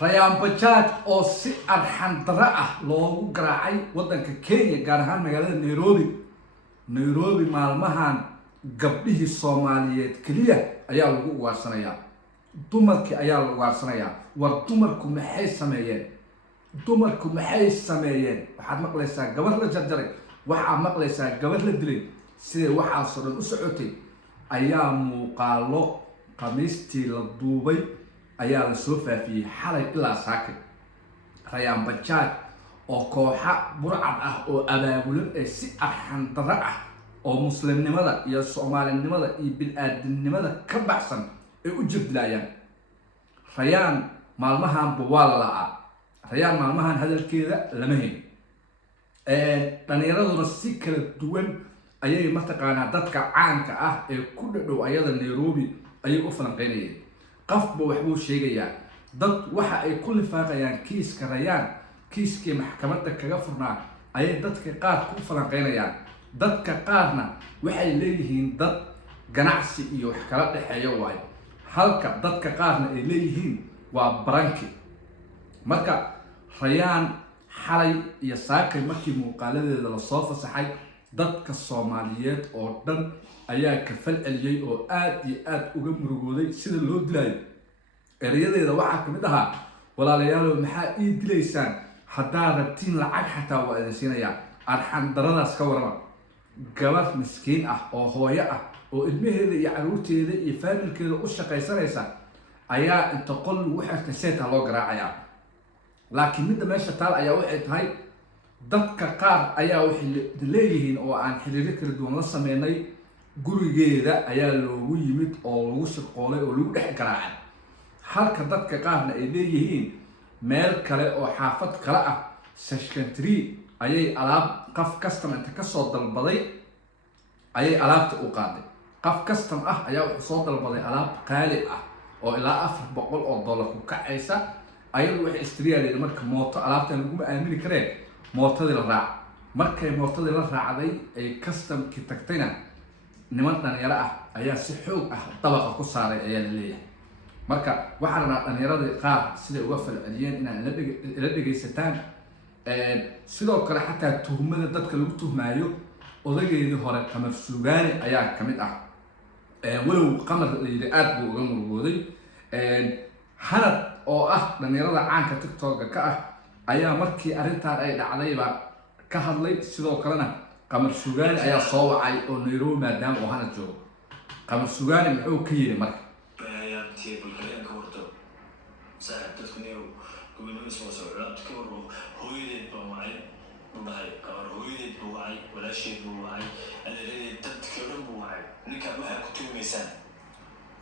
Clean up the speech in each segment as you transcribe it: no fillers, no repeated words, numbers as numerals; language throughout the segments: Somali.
rayaan bajaaj oo si arxan dara ah loogu garaacay waddanka Kenya gaar ahaan magaalada Nairobi maalmahan gabdhihii Soomaaliyeed kaliya ayaa lagu ugaarsanaya dumarkii ayaa lagu ugaarsanaya war dumarku maxay sameeyeen waxaad maqlaysaa gabar la jarjaray waxaad maqlaysaa gabar la dilay sida waxaas oo dhan u socotay ayaa muuqaalo qamiistii la duubay ayaa la soo faafiyay xalay ilaa saakay rayaan bajaaj oo kooxa burcad ah oo abaabulan ee si arxan dara ah oo muslimnimada iyo Soomaalinimada iyo bini'aadanimada ka baxsan ay u jirdilayaan rayaan maalmahan rayaan maalmahan hadalkeeda lama hayn dhalinyaraduna si kala duwan ayay mataqaanaa dadka caanka ah ee ku dhadhow ayada Nairobi ayay u falanqeynayeen qafba waxbuu sheegayaa dad waxa ay ku lifaaqayaan kiiska rayaan kiiskii maxkamadda kaga furnaa ayay dadka qaar ku falanqeynayaan dadka qaarna waxay leeyihiin dad ganacsi iyo wax kala dhaxeeyo waay halka dadka qaarna ay leeyihiin waa baranki marka rayaan xalay iyo saakay markii muuqaaladeeda la soo fasaxay dadka Soomaaliyeed oo dhan ayaa ka falceliyay oo aad iyo aad uga murugooday sida loo dilayo erayadeeda waxaa kamid ahaa walaalayaal maxaa ii dilaysaan haddaa rabtiin lacag xataa waa idin siinayaa arxan daradaas ka warama gabar miskiin ah oo hooyo ah oo ilmaheeda iyo caruurteeda iyo faamilkeeda u shaqaysanaysa ayaa inta qol lagu xirtay seeta loo garaacayaa laakiin midda meesha taal ayaa waxay tahay dadka qaar ayaa waxay leeyihiin oo aan xiriiro kala duwan la sameynay gurigeeda ayaa loogu yimid oo lagu shaqoolay oo lagu dhex garaacay halka dadka qaarna ay leeyihiin meel kale oo xaafad kale ah Sashkantri ayay alaab qaf custom inta ka soo dalbaday ayay alaabta u qaaday qaf custom ah ayaa wuxuu soo dalbaday alaab qaali ah oo ilaa $400 ku kacaysa ayadu waxay istriyaalay marka mooto alaabtan lagu aamini kareen mootadii la raac markay mootadii la raacday ay customkii tagtayna niman dhalinyaro ah ayaa si xoog ah dabaqa ku saaray ayaa la leeyahay marka waxaana dhalinyarada qaar sida uga falceliyeen inaan la dhageysataan sidoo kale xataa tuhmada dadka lagu tuhmaayo odageedii hore Qamar Suugaani ayaa kamid ah walow Qamar la yiri aad buu uga murugooday hanad oo ah dhalinyarada caanka TikTok ka ah ayaa markii arrintan ay dhacdayba ka hadlay sidoo kalena Qamar Suugaani ayaa soo wacay oo Nairobi maadaama oo hanad joogo Qamar Suugaani muxuu ka yiri marka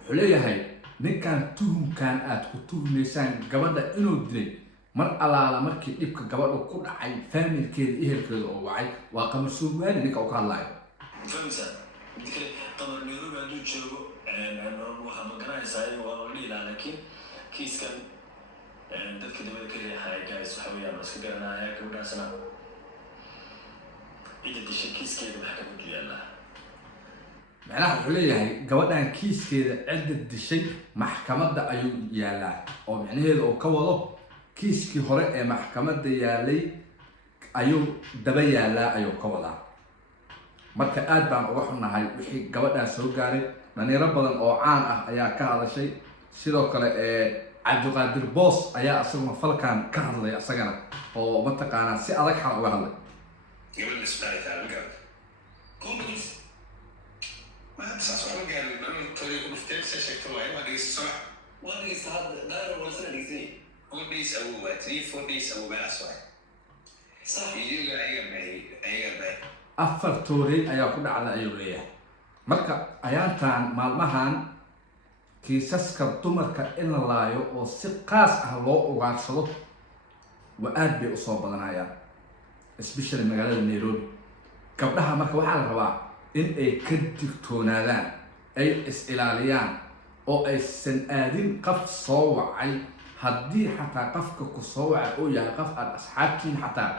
wuxuu leeyahay ninkan tuhumkan aad ku tuhmaysaan gabadha inuu dilay mar alaala markii dhibka gabadha ku dhacay faamilkeeda ehelkeeda oo wacay waa Qamar Suugaani ninka uu ka hadlayo qamar Nairobi haduu joogo waxa ma garanaysaa waa la laakiin kiiskan dadka dawladda ka leeyahay guys waxa weeyaan iska garanaya gabadhaasna cidda kiiskeeda waxa ka mudiyala macnaha wuxuu leeyahay gabadhan kiiskeeda cidda dishay maxkamadda ayuu yaalaa oo macnaheedu uu ka wado kiiskii hore ee maxkamadda yaalay ayuu daba yaalaa ayuu ka wadaa marka aad baan uga xunnahay wixii gabadhan soo gaaray dhalinyaro badan oo caan ah ayaa ka hadashay sidoo kale Cabdiqaadir Boos ayaa asaguna falkan ka hadlay asagana oo mataqaanaa si adag xal uga hadlay ما تساسو على قال من طريق مفتاح سيشكتوا ما ديس صح وديس هذا داير ولا سنه ديسني هو ديس او 3 4 ديس او بلا صح صح يجي ايام afar toori ayaa ku dhacday ayuu leeyahay marka ayaantan maalmahan kiisaska dumarka in la laayo oo si qaas ah loo ugaarsado waa aad bay u soo badanayaan especially magaalada Nairobi gabdhaha marka waxaa la rabaa in ay ka digtoonaadaan ay is ilaaliyaan oo aysan aadin qaf soo wacay haddii xataa qafka ku soo wacay oo yahay qaf aad asxaabtiin xataa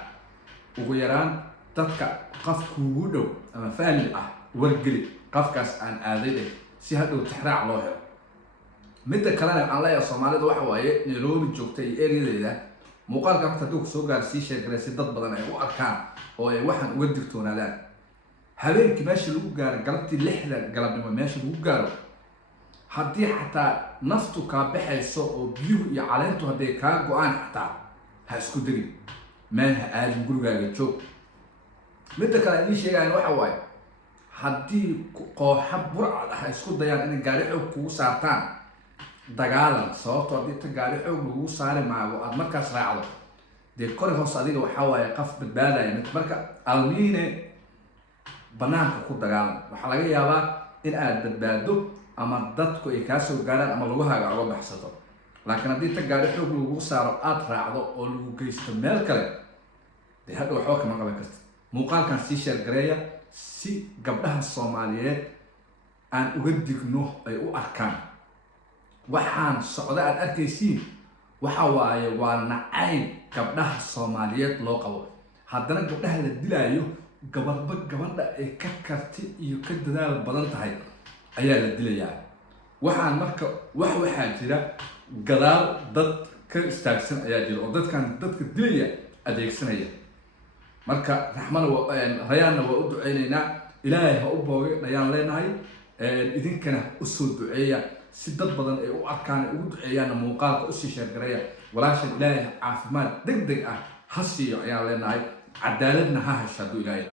ugu yaraan dadka qaf kuugu dhow ama faamil ah wargeli qafkaas aan aaday si hadhow tixraac loo helo midda kalena aan leeyahay Soomaalida waxa waaye Nairobi joogta iyo area-deeda muuqaalka horta dadku soo gaarsii sheegay si dad badan ay u arkaan oo ay waxaan uga digtoonaadaan habeenkii meesha lagu gaaro galabtii 6 galabnimo meesha lagu gaaro haddii xataa naftu kaa baxayso oo biyuhu iyo caleentu hadday kaa go-aan xataa ha isku degin meel ha aadin gurigaaga joog midda kale aan ii sheegayn waxa waaye haddii kooxa burcad ah isku dayaan inay gaari xoog kugu saartaan dagaalan sababtoo haddii ta gaari xoog lagugu saari maago aad markaas raacdo dee kori hoos adiga waxaa waaye qaf badbaadaya mid marka almiine banaanka ku dagaalan waxaa laga yaabaa in aad badbaado ama dadku ay kaa soo gaaraan ama lugahaaga uga baxsato laakiin haddii ta gaari xoog lagugu saaro aad raacdo oo lagu geysto meel kale dee hadda waxba kama qaban karta muuqaalkan sii sheergareeya si gabdhaha Soomaaliyeed aan uga digno ay u arkaan waxaan socda aad arkaysiin waxa waaye waa nacayb gabdhaha Soomaaliyeed loo qabo haddana gabdhaha la dilaayo gabadha ay ka karti iyo ka dadaal badan tahay ayaa la dilayaa waxaan marka waxaa jira gadaal dad ka istaagsan ayaa jira oo dadka dilaya adeegsanaya marka rayaanna waa u duceynaynaa ilaahay ha u boogay ayaan leenahay idinkana u soo duceeya si dad badan ay u arkaan ay ugu duceeyaanna muuqaalka usii sheergareeya walaashan ilaahay caafimaad degdeg ah ha siiyo ayaan leenahay cadaaladna ha hesha hadduu ilaahay